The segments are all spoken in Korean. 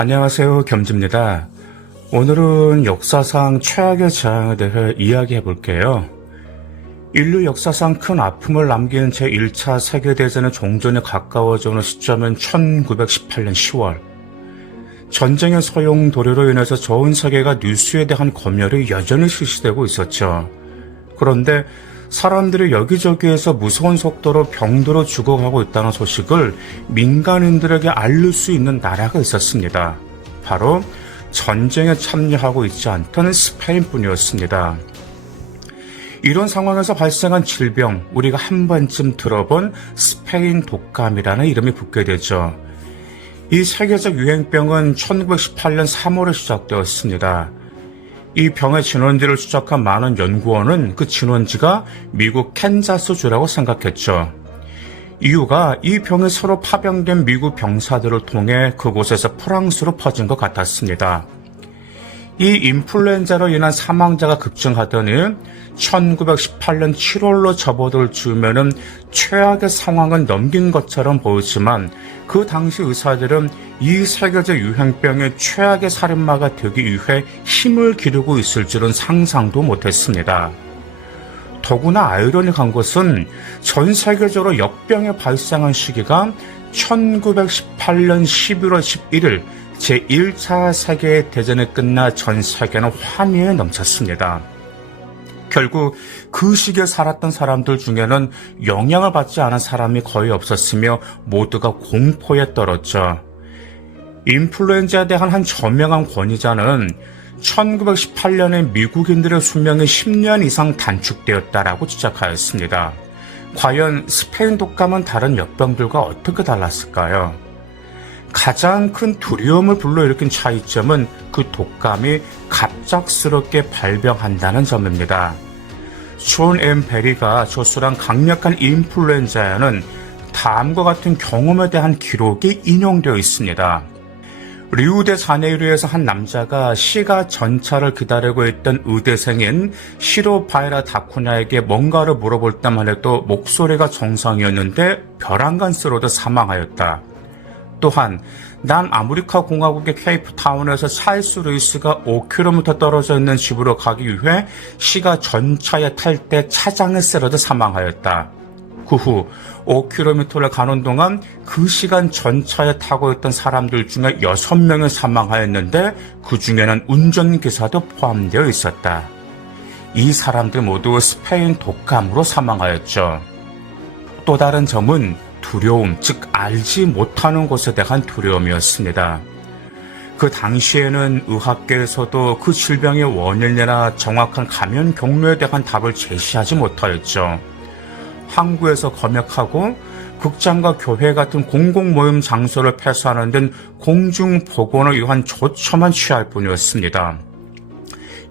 안녕하세요, 겸지입니다. 오늘은 역사상 최악의 재앙에 대해 이야기해 볼게요. 인류 역사상 큰 아픔을 남긴 제1차 세계대전의 종전에 가까워져 오는 시점은 1918년 10월. 전쟁의 소용 도래로 인해서 전 세계가 뉴스에 대한 검열이 여전히 실시되고 있었죠. 그런데 사람들이 여기저기에서 무서운 속도로 병들어 죽어가고 있다는 소식을 민간인들에게 알릴 수 있는 나라가 있었습니다. 바로 전쟁에 참여하고 있지 않던 스페인뿐이었습니다. 이런 상황에서 발생한 질병, 우리가 한 번쯤 들어본 스페인 독감이라는 이름이 붙게 되죠. 이 세계적 유행병은 1918년 3월에 시작되었습니다. 이 병의 진원지를 추적한 많은 연구원은 그 진원지가 미국 캔자스주라고 생각했죠. 이유가 이 병이 서로 파병된 미국 병사들을 통해 그곳에서 프랑스로 퍼진 것 같았습니다. 이 인플루엔자로 인한 사망자가 급증하더니 1918년 7월로 접어들 즈음에는 최악의 상황은 넘긴 것처럼 보였지만 그 당시 의사들은 이 세계적 유행병의 최악의 살인마가 되기 위해 힘을 기르고 있을 줄은 상상도 못했습니다. 더구나 아이러니한 것은 전 세계적으로 역병이 발생한 시기가 1918년 11월 11일 제1차 세계대전이 끝나 전 세계는 환희에 넘쳤습니다. 결국 그 시기에 살았던 사람들 중에는 영향을 받지 않은 사람이 거의 없었으며 모두가 공포에 떨었죠. 인플루엔자에 대한 한 저명한 권위자는 1918년에 미국인들의 수명이 10년 이상 단축되었다라고 지적하였습니다. 과연 스페인 독감은 다른 역병들과 어떻게 달랐을까요? 가장 큰 두려움을 불러일으킨 차이점은 그 독감이 갑작스럽게 발병한다는 점입니다. 존 M. 베리가 저술한 강력한 인플루엔자에는 다음과 같은 경험에 대한 기록이 인용되어 있습니다. 리우데자네이루에서 한 남자가 시가 전차를 기다리고 있던 의대생인 시로바이라 다쿠냐에게 뭔가를 물어볼 때만 해도 목소리가 정상이었는데 벼랑간 쓰러져 사망하였다. 또한 남아메리카 공화국의 케이프타운에서 찰스 루이스가 5km 떨어져 있는 집으로 가기 위해 시가 전차에 탈 때 차장에 쓰러져 사망하였다. 그 후 5km를 가는 동안 그 시간 전차에 타고 있던 사람들 중에 6명이 사망하였는데 그 중에는 운전기사도 포함되어 있었다. 이 사람들 모두 스페인 독감으로 사망하였죠. 또 다른 점은 두려움, 즉 알지 못하는 것에 대한 두려움이었습니다. 그 당시에는 의학계에서도 그 질병의 원인이나 정확한 감염 경로에 대한 답을 제시하지 못하였죠. 항구에서 검역하고 극장과 교회 같은 공공모임 장소를 폐쇄하는 등 공중보건을 위한 조처만 취할 뿐이었습니다.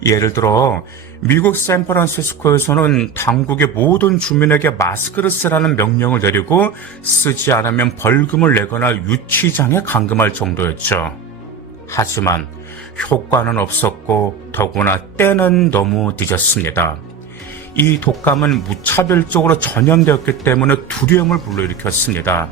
예를 들어 미국 샌프란시스코에서는 당국이 모든 주민에게 마스크를 쓰라는 명령을 내리고 쓰지 않으면 벌금을 내거나 유치장에 감금할 정도였죠. 하지만 효과는 없었고 더구나 때는 너무 늦었습니다. 이 독감은 무차별적으로 전염되었기 때문에 두려움을 불러일으켰습니다.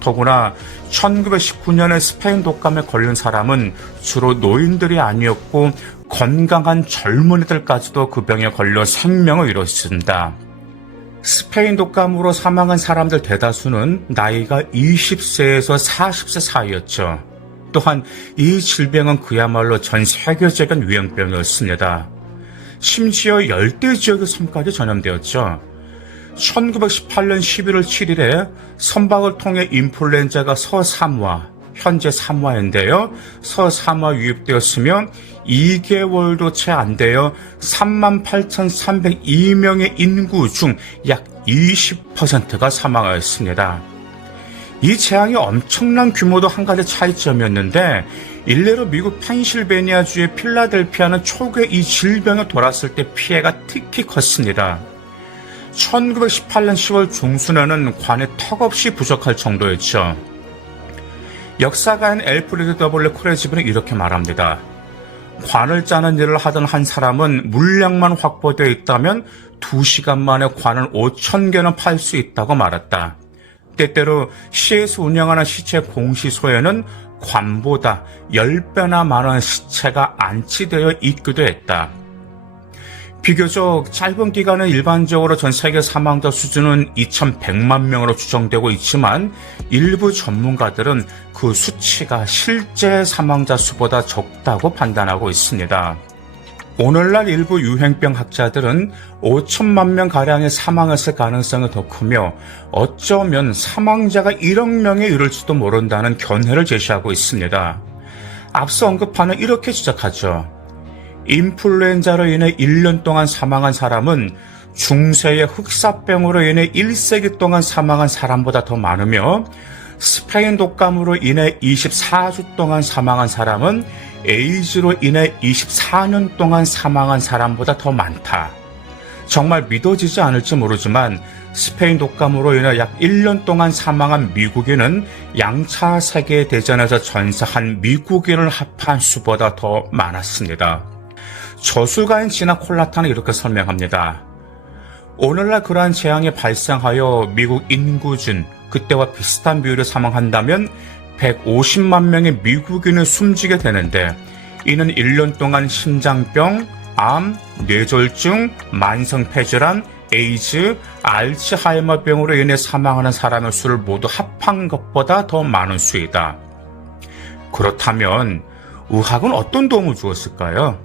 더구나 1919년에 스페인 독감에 걸린 사람은 주로 노인들이 아니었고 건강한 젊은이들까지도 그 병에 걸려 생명을 잃었습니다. 스페인 독감으로 사망한 사람들 대다수는 나이가 20세에서 40세 사이였죠. 또한 이 질병은 그야말로 전 세계적인 유행병이었습니다. 심지어 열대 지역의 섬까지 전염되었죠. 1918년 11월 7일에 선박을 통해 인플루엔자가 서사무아, 현재 사무아인데요. 서사무아 유입되었으며 2개월도 채 안 되어 38,302명의 인구 중 약 20%가 사망하였습니다. 이 재앙이 엄청난 규모도 한 가지 차이점이었는데 일례로 미국 펜실베니아주의 필라델피아는 초기에 이 질병이 돌았을 때 피해가 특히 컸습니다. 1918년 10월 중순에는 관이 턱없이 부족할 정도였죠. 역사가인 엘프리드 W. 코레지브는 이렇게 말합니다. 관을 짜는 일을 하던 한 사람은 물량만 확보되어 있다면 2시간 만에 관을 5,000개는 팔 수 있다고 말했다. 때때로 시에서 운영하는 시체 공시소에는 괌보다 10배나 많은 시체가 안치되어 있기도 했다. 비교적 짧은 기간에 일반적으로 전 세계 사망자 수준은 2,100만 명으로 추정되고 있지만 일부 전문가들은 그 수치가 실제 사망자 수보다 적다고 판단하고 있습니다. 오늘날 일부 유행병 학자들은 5천만 명가량의 사망했을 가능성이 더 크며 어쩌면 사망자가 1억 명에 이를지도 모른다는 견해를 제시하고 있습니다. 앞서 언급하는 이렇게 지적하죠. 인플루엔자로 인해 1년 동안 사망한 사람은 중세의 흑사병으로 인해 1세기 동안 사망한 사람보다 더 많으며 스페인 독감으로 인해 24주 동안 사망한 사람은 에이즈로 인해 24년 동안 사망한 사람보다 더 많다. 정말 믿어지지 않을지 모르지만 스페인 독감으로 인해 약 1년 동안 사망한 미국인은 양차 세계대전에서 전사한 미국인을 합한 수보다 더 많았습니다. 저술가인 지나 콜라타는 이렇게 설명합니다. 오늘날 그러한 재앙이 발생하여 미국 인구준, 그때와 비슷한 비율에 사망한다면 150만 명의 미국인을 숨지게 되는데 이는 1년 동안 심장병, 암, 뇌졸중, 만성폐질환, 에이즈, 알츠하이머병으로 인해 사망하는 사람의 수를 모두 합한 것보다 더 많은 수이다. 그렇다면 의학은 어떤 도움을 주었을까요?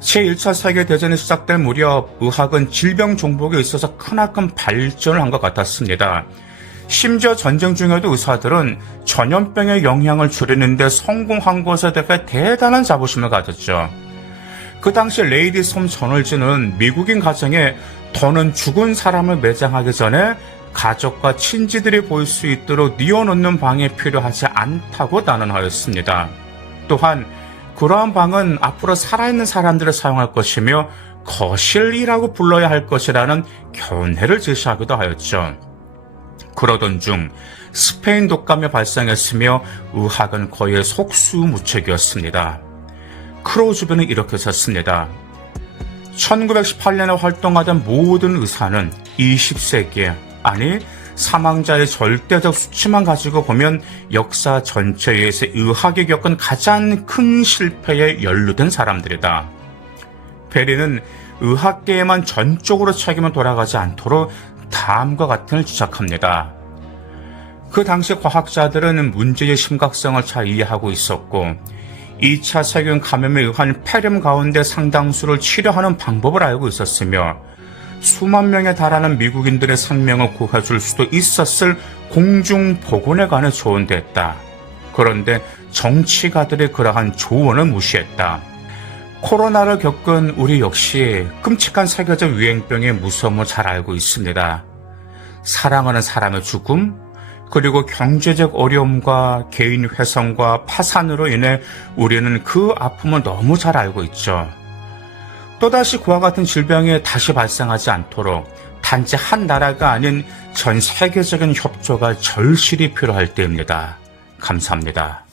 제1차 세계대전이 시작될 무렵 의학은 질병 정복에 있어서 크나큰 발전을 한 것 같았습니다. 심지어 전쟁 중에도 의사들은 전염병의 영향을 줄이는 데 성공한 것에 대해 대단한 자부심을 가졌죠. 그 당시 레이디 솜 저널즈는 미국인 가정에 더는 죽은 사람을 매장하기 전에 가족과 친지들이 볼 수 있도록 뉘어놓는 방이 필요하지 않다고 단언하였습니다. 또한 그러한 방은 앞으로 살아있는 사람들을 사용할 것이며 거실이라고 불러야 할 것이라는 견해를 제시하기도 하였죠. 그러던 중 스페인 독감이 발생했으며 의학은 거의 속수무책이었습니다. 크로우즈변은 이렇게 썼습니다. 1918년에 활동하던 모든 의사는 20세기에, 아니 사망자의 절대적 수치만 가지고 보면 역사 전체에서 의학이 겪은 가장 큰 실패에 연루된 사람들이다. 베리는 의학계에만 전적으로 책임을 돌아가지 않도록 다음과 같은 을 지적합니다. 그 당시 과학자들은 문제의 심각성을 잘 이해하고 있었고 2차 세균 감염에 의한 폐렴 가운데 상당수를 치료하는 방법을 알고 있었으며 수만 명에 달하는 미국인들의 생명을 구해줄 수도 있었을 공중보건에 관해 조언됐다. 그런데 정치가들이 그러한 조언을 무시했다. 코로나를 겪은 우리 역시 끔찍한 세계적 유행병의 무서움을 잘 알고 있습니다. 사랑하는 사람의 죽음, 그리고 경제적 어려움과 개인 훼손과 파산으로 인해 우리는 그 아픔을 너무 잘 알고 있죠. 또다시 그와 같은 질병이 다시 발생하지 않도록 단지 한 나라가 아닌 전 세계적인 협조가 절실히 필요할 때입니다. 감사합니다.